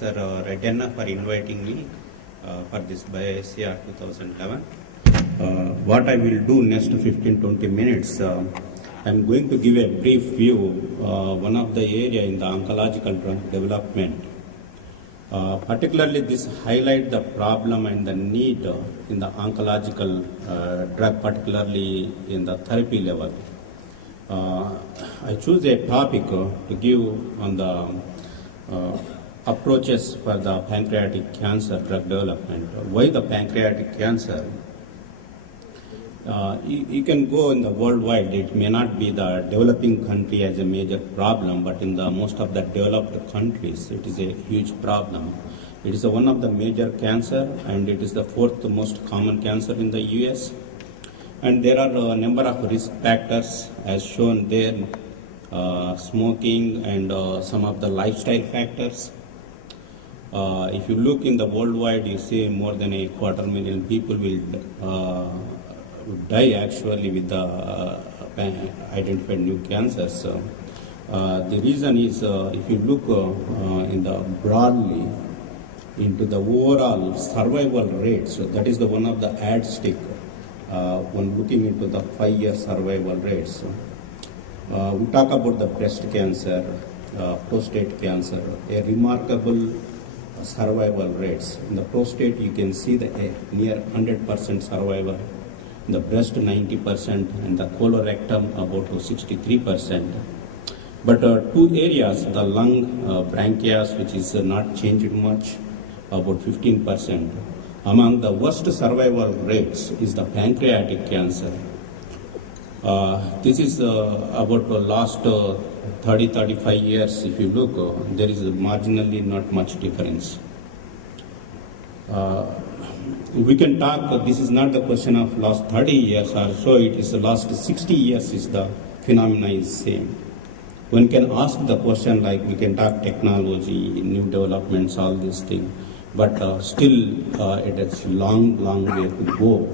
Professor Reddenna for inviting me for this BioAsia 2011. What I will do next 15-20 minutes, I'm going to give a brief view, one of the area in the oncological drug development. Particularly this highlight the problem and the need in the oncological drug, particularly in the therapy level. I choose a topic to give on the approaches for the pancreatic cancer drug development. Why the pancreatic cancer? You can go in the worldwide, it may not be the developing country as a major problem, but in the most of the developed countries, it is a huge problem. It is one of the major cancer, and it is the fourth most common cancer in the US. And there are a number of risk factors as shown there, smoking and some of the lifestyle factors. If you look in the worldwide, you see more than 250,000 people will die actually with the identified new cancers. The reason is if you look in the broadly into the overall survival rates, so that is the one of the yardstick when looking into the 5-year survival rates. We talk about the breast cancer, prostate cancer, a remarkable survival rates. In the prostate, you can see the near 100% survival. In the breast, 90%, and the colorectal, about 63%. But two areas, the lung, bronchias, which is not changed much, about 15%. Among the worst survival rates is the pancreatic cancer. This is about the last 30-35 years. If you look, there is marginally not much difference. We can talk, this is not the question of last 30 years or so, it is the last 60 years is the phenomena is same. One can ask the question like we can talk technology, new developments, all these things, but still it is long way to go.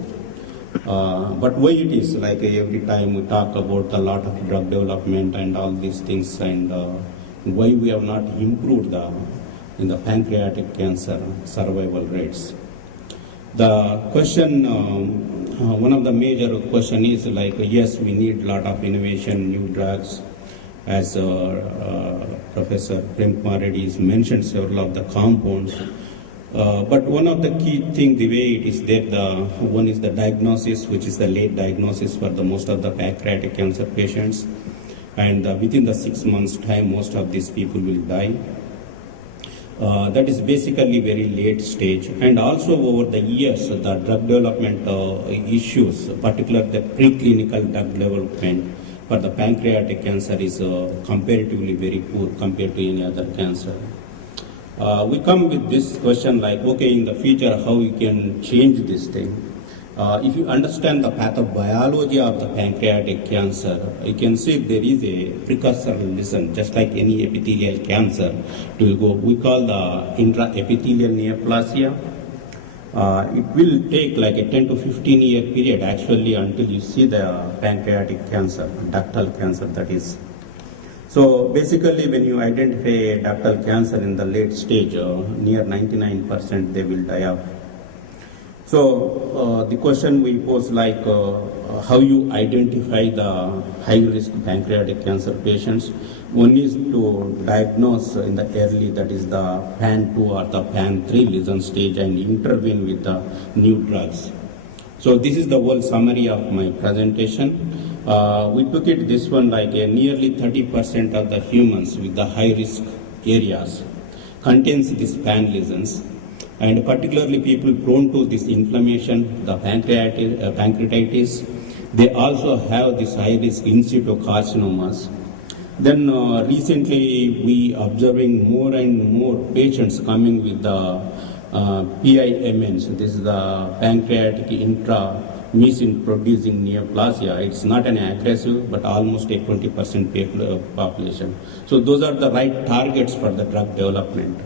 But why it is like every time we talk about a lot of drug development and all these things, and why we have not improved in the pancreatic cancer survival rates. The question, one of the major question is like, yes, we need a lot of innovation, new drugs, as Professor Prem Kumar Reddy has mentioned several of the compounds. But one of the key thing, the way it is there, one is the diagnosis, which is the late diagnosis for the most of the pancreatic cancer patients. And within the 6 months time, most of these people will die. That is basically very late stage, and also over the years the drug development issues, particularly the preclinical drug development for the pancreatic cancer is comparatively very poor compared to any other cancer. We come with this question like, okay, in the future how we can change this thing. If you understand the pathobiology of the pancreatic cancer, you can see there is a precursor lesion, just like any epithelial cancer. It will go, we call the intraepithelial neoplasia. It will take like a 10 to 15 year period actually until you see the pancreatic cancer, ductal cancer that is. So basically when you identify ductal cancer in the late stage, near 99% they will die off. So the question we pose like how you identify the high-risk pancreatic cancer patients. One is to diagnose in the early, that is the PAN2 or the PAN3 lesion stage, and intervene with the new drugs. So this is the whole summary of my presentation. We took it this one like nearly 30% of the humans with the high-risk areas contains these PAN lesions. And particularly people prone to this inflammation, the pancreatitis, they also have this high-risk in situ carcinomas. Then recently we observing more and more patients coming with the PIMNs. This is the pancreatic intramucin producing neoplasia. It's not an aggressive, but almost a 20% population. So those are the right targets for the drug development.